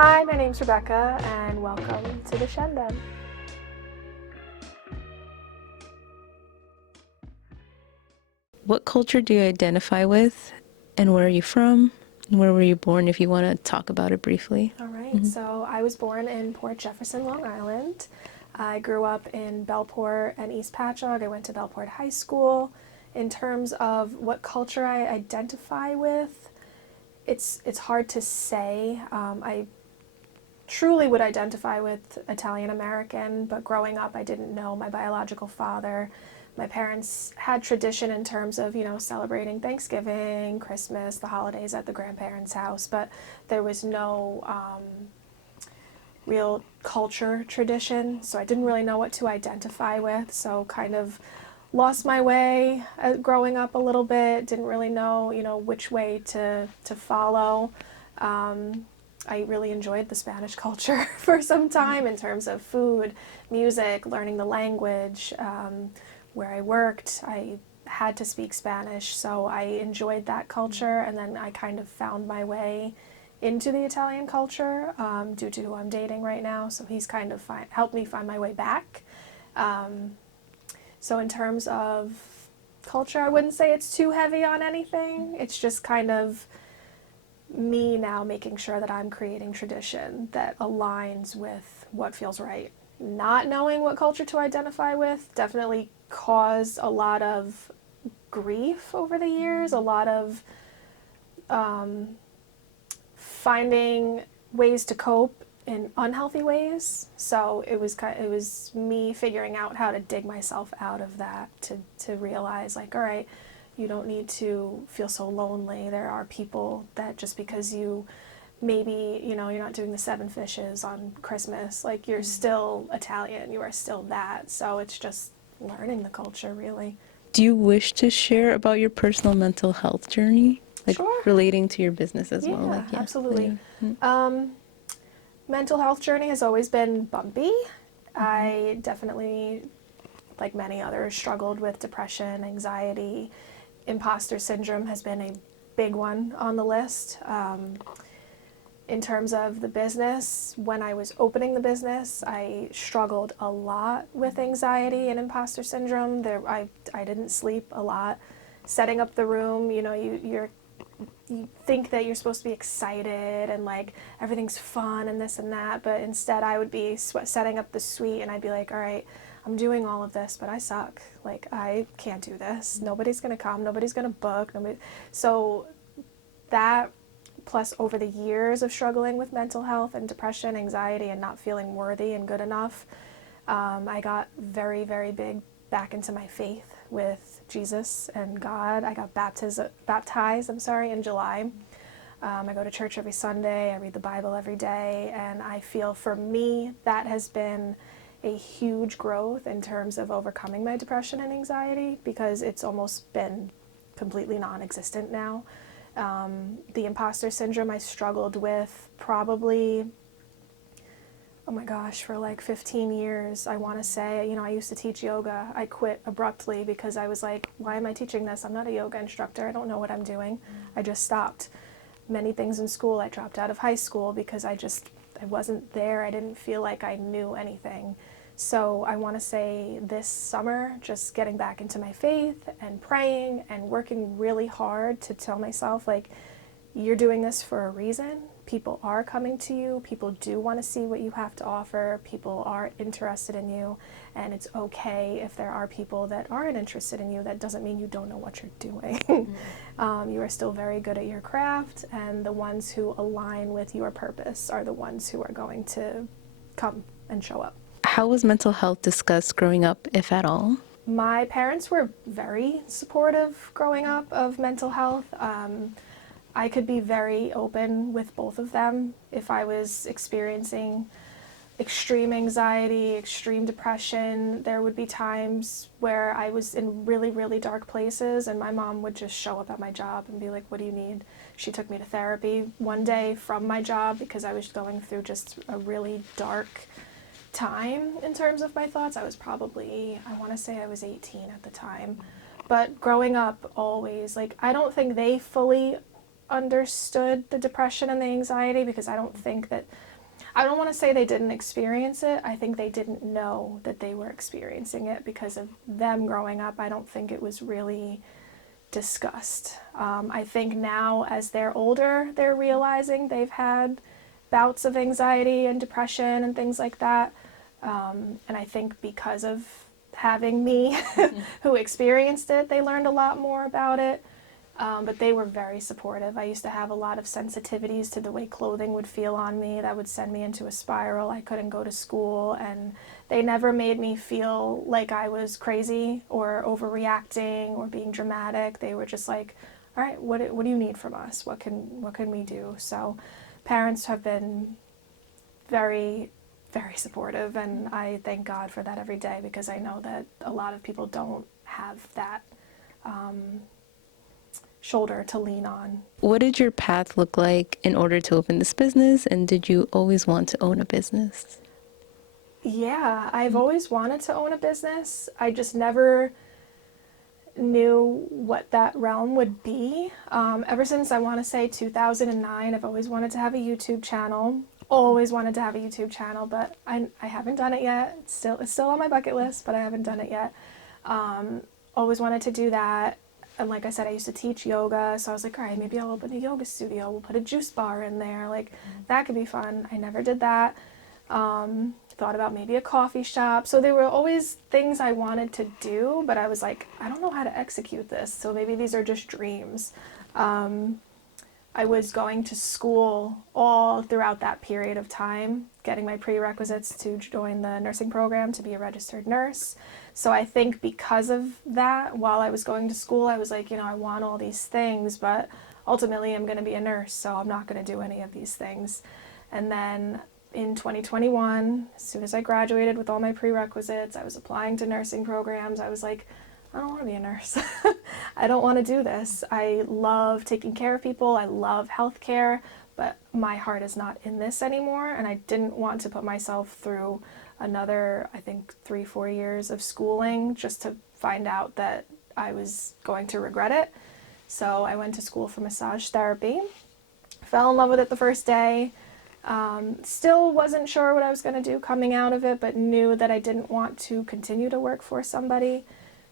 Hi, my name's Rebecca, and welcome to the Shen Den. What culture do you identify with, and where are you from, and where were you born, if you want to talk about it briefly? All right, so I was born in Port Jefferson, Long Island. I grew up in Bellport and East Patchogue. I went to Bellport High School. In terms of what culture I identify with, it's hard to say. I truly would identify with Italian American, but growing up, I didn't know my biological father. My parents had tradition in terms of, celebrating Thanksgiving, Christmas, the holidays at the grandparents' house, but there was no real culture tradition, so I didn't really know what to identify with, so kind of lost my way growing up a little bit, didn't really know, which way to follow. I really enjoyed the Spanish culture for some time in terms of food, music, learning the language. Where I worked, I had to speak Spanish, so I enjoyed that culture, and then I kind of found my way into the Italian culture due to who I'm dating right now, so he's kind of helped me find my way back. So in terms of culture, I wouldn't say it's too heavy on anything. It's just kind of me now making sure that I'm creating tradition that aligns with what feels right. Not knowing what culture to identify with definitely caused a lot of grief over the years, a lot of finding ways to cope in unhealthy ways. So it was me figuring out how to dig myself out of that to realize, like, all right, you don't need to feel so lonely. There are people that just because you maybe, you're not doing the 7 fishes on Christmas, like, you're still Italian, you are still that. So it's just learning the culture, really. Do you wish to share about your personal mental health journey, like Sure. relating to your business as well? Yeah, Like, yeah, absolutely. Mental health journey has always been bumpy. I definitely, like many others, struggled with depression, anxiety. Imposter syndrome has been a big one on the list. In terms of the business, when I was opening the business, I struggled a lot with anxiety and imposter syndrome. I didn't sleep a lot. Setting up the room, you think that you're supposed to be excited and like everything's fun and this and that, but instead I would be setting up the suite and I'd be like, all right, I'm doing all of this, but I suck. Like, I can't do this. Nobody's gonna come. Nobody's gonna book. So that, plus over the years of struggling with mental health and depression, anxiety, and not feeling worthy and good enough, I got very, very big back into my faith with Jesus and God. I got baptized in July. I go to church every Sunday. I read the Bible every day, and I feel for me that has been a huge growth in terms of overcoming my depression and anxiety, because it's almost been completely non-existent now. The imposter syndrome I struggled with probably, oh my gosh, for like 15 years, I want to say. I used to teach yoga. I quit abruptly because I was like, why am I teaching this? I'm not a yoga instructor. I don't know what I'm doing. I just stopped. Many things in school. I dropped out of high school because I wasn't there. I didn't feel like I knew anything. So I want to say this summer, just getting back into my faith and praying and working really hard to tell myself, like, you're doing this for a reason. People are coming to you. People do want to see what you have to offer. People are interested in you. And it's okay if there are people that aren't interested in you. That doesn't mean you don't know what you're doing. You are still very good at your craft, and the ones who align with your purpose are the ones who are going to come and show up. how was mental health discussed growing up, if at all? My parents were very supportive growing up of mental health. I could be very open with both of them. If I was experiencing extreme anxiety, extreme depression, there would be times where I was in really, really dark places, and my mom would just show up at my job and be like, what do you need? She took me to therapy one day from my job because I was going through just a really dark time in terms of my thoughts. I was probably, I want to say I was 18 at the time. But growing up, always, like, I don't think they fully understood the depression and the anxiety, because I don't think that I don't want to say they didn't experience it. I think they didn't know that they were experiencing it because of them growing up. I don't think it was really discussed. I think now as they're older, they're realizing they've had bouts of anxiety and depression and things like that. And I think because of having me who experienced it, they learned a lot more about it. But they were very supportive. I used to have a lot of sensitivities to the way clothing would feel on me. That would send me into a spiral. I couldn't go to school, and they never made me feel like I was crazy or overreacting or being dramatic. They were just like, all right, what do you need from us? What can we do? So parents have been very, very supportive, and I thank God for that every day, because I know that a lot of people don't have that shoulder to lean on. What did your path look like in order to open this business, and did you always want to own a business? Yeah, I've always wanted to own a business. I just never knew what that realm would be. Ever since, I want to say 2009, I've always wanted to have a YouTube channel. Always wanted to have a YouTube channel, but I haven't done it yet. It's still on my bucket list, but I haven't done it yet. Always wanted to do that. And like I said, I used to teach yoga, so I was like, all right, maybe I'll open a yoga studio. We'll put a juice bar in there. Like, that could be fun. I never did that. Thought about maybe a coffee shop. So there were always things I wanted to do, but I was like, I don't know how to execute this. So maybe these are just dreams. I was going to school all throughout that period of time, getting my prerequisites to join the nursing program to be a registered nurse. So I think because of that, while I was going to school, I was like, I want all these things, but ultimately I'm going to be a nurse, so I'm not going to do any of these things. And then in 2021, as soon as I graduated with all my prerequisites, I was applying to nursing programs. I was like, I don't want to be a nurse. I don't want to do this. I love taking care of people. I love healthcare, but my heart is not in this anymore. And I didn't want to put myself through another, I think, 3-4 years of schooling just to find out that I was going to regret it. So I went to school for massage therapy. Fell in love with it the first day. Still wasn't sure what I was going to do coming out of it, but knew that I didn't want to continue to work for somebody.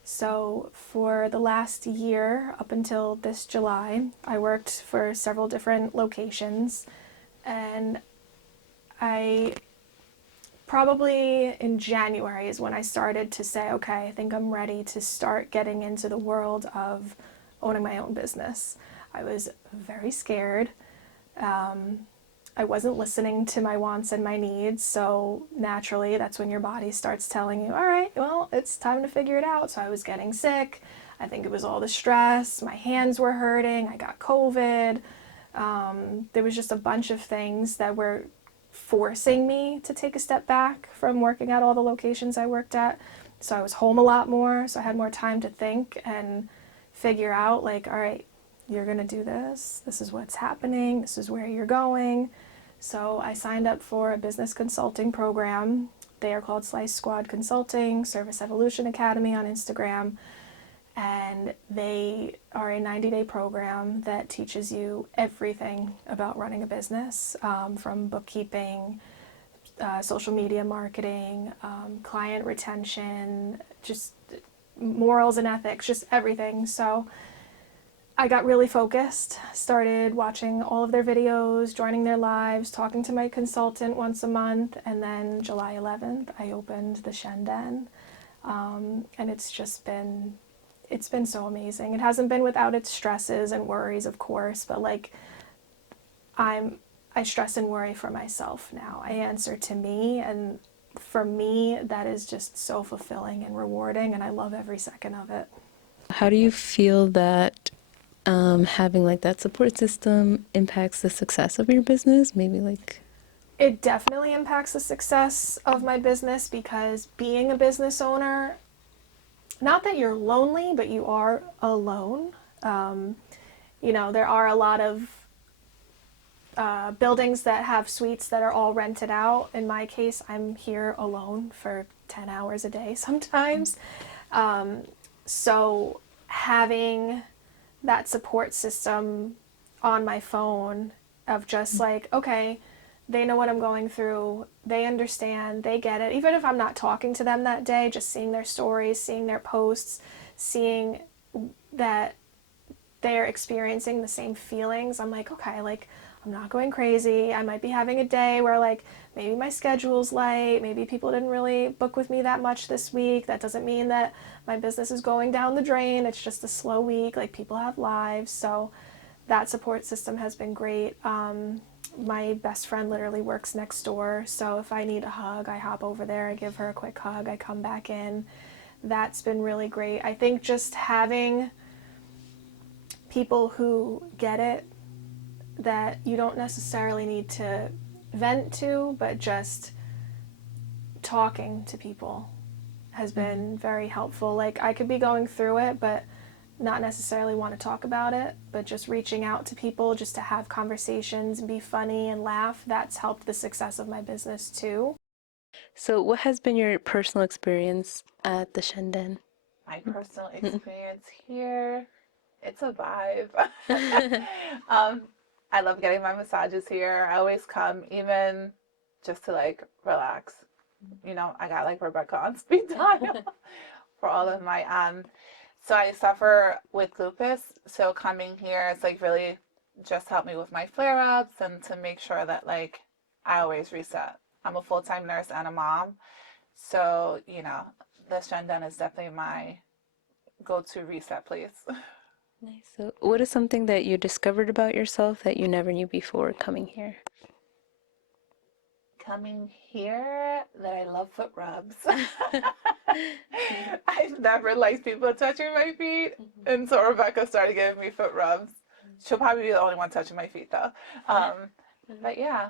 So for the last year, up until this July, I worked for several different locations, and I probably in January is when I started to say, okay, I think I'm ready to start getting into the world of owning my own business. I was very scared. I wasn't listening to my wants and my needs, so naturally that's when your body starts telling you, all right, well, it's time to figure it out. So I was getting sick. I think it was all the stress. My hands were hurting. I got COVID. There was just a bunch of things that were forcing me to take a step back from working at all the locations I worked at. So I was home a lot more, so I had more time to think and figure out, like, all right, you're going to do this. This is what's happening. This is where you're going. So I signed up for a business consulting program. They are called Slice Squad Consulting, Service Evolution Academy on Instagram. And they are a 90-day program that teaches you everything about running a business, from bookkeeping, social media marketing, client retention, just morals and ethics, just everything. So I got really focused, started watching all of their videos, joining their lives, talking to my consultant once a month, and then July 11th, I opened the Shen Den, and it's been so amazing. It hasn't been without its stresses and worries, of course, but like I stress and worry for myself now. I answer to me, and for me, that is just so fulfilling and rewarding, and I love every second of it. How do you feel that having like that support system impacts the success of your business? Maybe like... It definitely impacts the success of my business, because being a business owner, not that you're lonely, but you are alone. There are a lot of buildings that have suites that are all rented out. In my case, I'm here alone for 10 hours a day sometimes. So having that support system on my phone of just like, okay, they know what I'm going through. They understand. They get it. Even if I'm not talking to them that day, just seeing their stories, seeing their posts, seeing that they're experiencing the same feelings, I'm like, okay, like, I'm not going crazy. I might be having a day where, like, maybe my schedule's light. Maybe people didn't really book with me that much this week. That doesn't mean that my business is going down the drain. It's just a slow week. Like, people have lives. So that support system has been great. My best friend literally works next door, so if I need a hug, I hop over there, I give her a quick hug, I come back in. That's been really great. I think just having people who get it, that you don't necessarily need to vent to, but just talking to people has been very helpful. Like, I could be going through it, but not necessarily want to talk about it, but just reaching out to people just to have conversations and be funny and laugh, that's helped the success of my business too. So what has been your personal experience at the Shen Den? My personal experience here, it's a vibe. I love getting my massages here. I always come even just to like relax. You know, I got like Rebecca on speed dial for all of my so I suffer with lupus, so coming here it's like really just helped me with my flare-ups and to make sure that like I always reset. I'm a full-time nurse and a mom, so you know the Shen Den is definitely my go-to reset place. Nice. So what is something that you discovered about yourself that you never knew before coming here? Coming here, that I love foot rubs. I've never liked people touching my feet, and so Rebecca started giving me foot rubs. She'll probably be the only one touching my feet though. But yeah,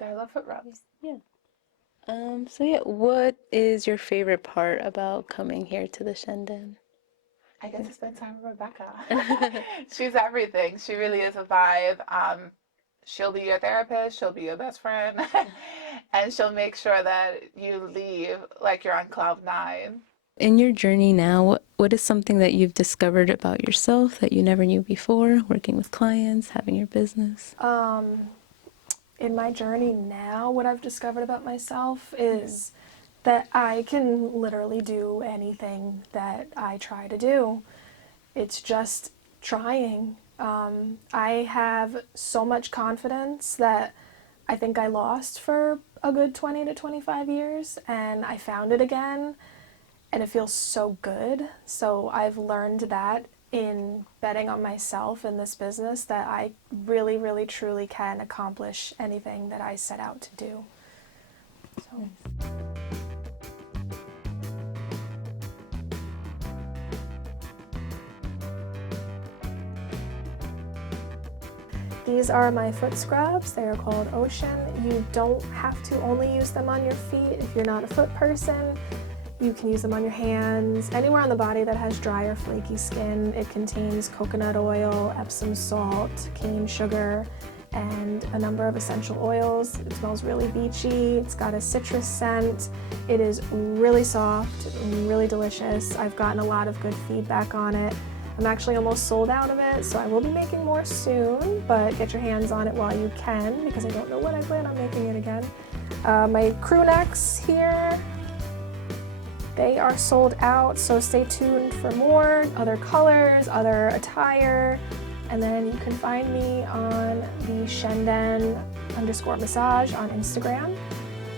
I love foot rubs. Yeah. So yeah, what is your favorite part about coming here to the Shen Den? I get to spend time with Rebecca. She's everything. She really is a vibe. She'll be your therapist, she'll be your best friend, and she'll make sure that you leave like you're on cloud nine. In your journey now, what is something that you've discovered about yourself that you never knew before, working with clients, having your business? In my journey now, what I've discovered about myself is that I can literally do anything that I try to do. It's just trying. I have so much confidence that I think I lost for a good 20 to 25 years, and I found it again, and it feels so good. So I've learned that in betting on myself in this business, that I really, really, truly can accomplish anything that I set out to do. So. These are my foot scrubs. They are called Ocean. You don't have to only use them on your feet. If you're not a foot person, you can use them on your hands, anywhere on the body that has dry or flaky skin. It contains coconut oil, Epsom salt, cane sugar, and a number of essential oils. It smells really beachy. It's got a citrus scent. It is really soft and really delicious. I've gotten a lot of good feedback on it. I'm actually almost sold out of it, so I will be making more soon, but get your hands on it while you can, because I don't know when I plan on making it again. My crew necks here, they are sold out, so stay tuned for more, other colors, other attire, and then you can find me on the Shen Den _massage on Instagram.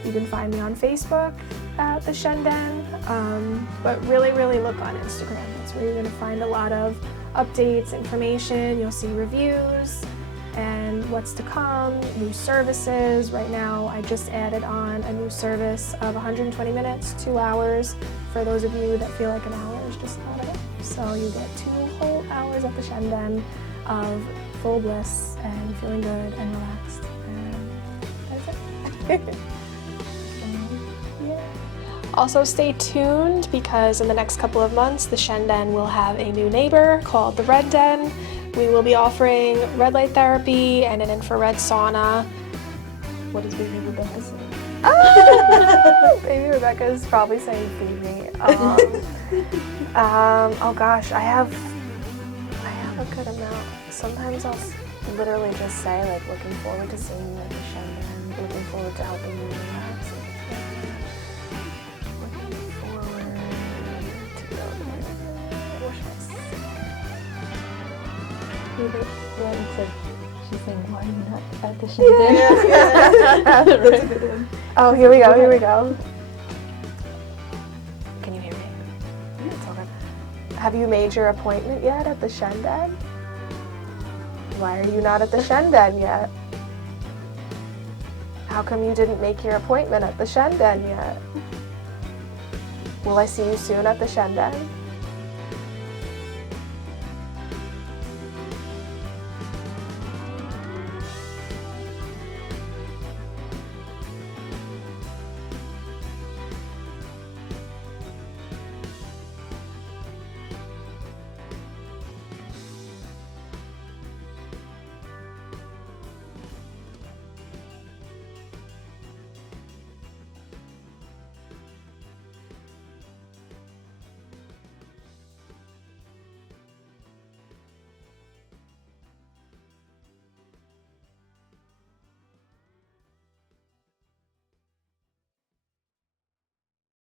You can find me on Facebook at the Shen Den, but really, really look on Instagram. That's where you're going to find a lot of updates, information. You'll see reviews and what's to come, new services. Right now, I just added on a new service of 120 minutes, 2 hours, for those of you that feel like an hour is just not enough. So you get 2 whole hours at the Shen Den of full bliss and feeling good and relaxed. And that's it. Also stay tuned, because in the next couple of months the Shen Den will have a new neighbor called the Red Den. We will be offering red light therapy and an infrared sauna. What does baby Rebecca say? Baby Rebecca is probably saying feed me. Oh gosh, I have a good amount. Sometimes I'll literally just say like looking forward to seeing you at the Shen Den. Looking forward to helping you relax. Looking forward to building. Wash my She's saying, why are you not at the Shen Den? Oh, here we go, here we go. Can you hear me? It's all good. Have you made your appointment yet at the Shen Den? Why are you not at the Shen Den yet? How come you didn't make your appointment at the Shen Den yet? Will I see you soon at the Shen Den?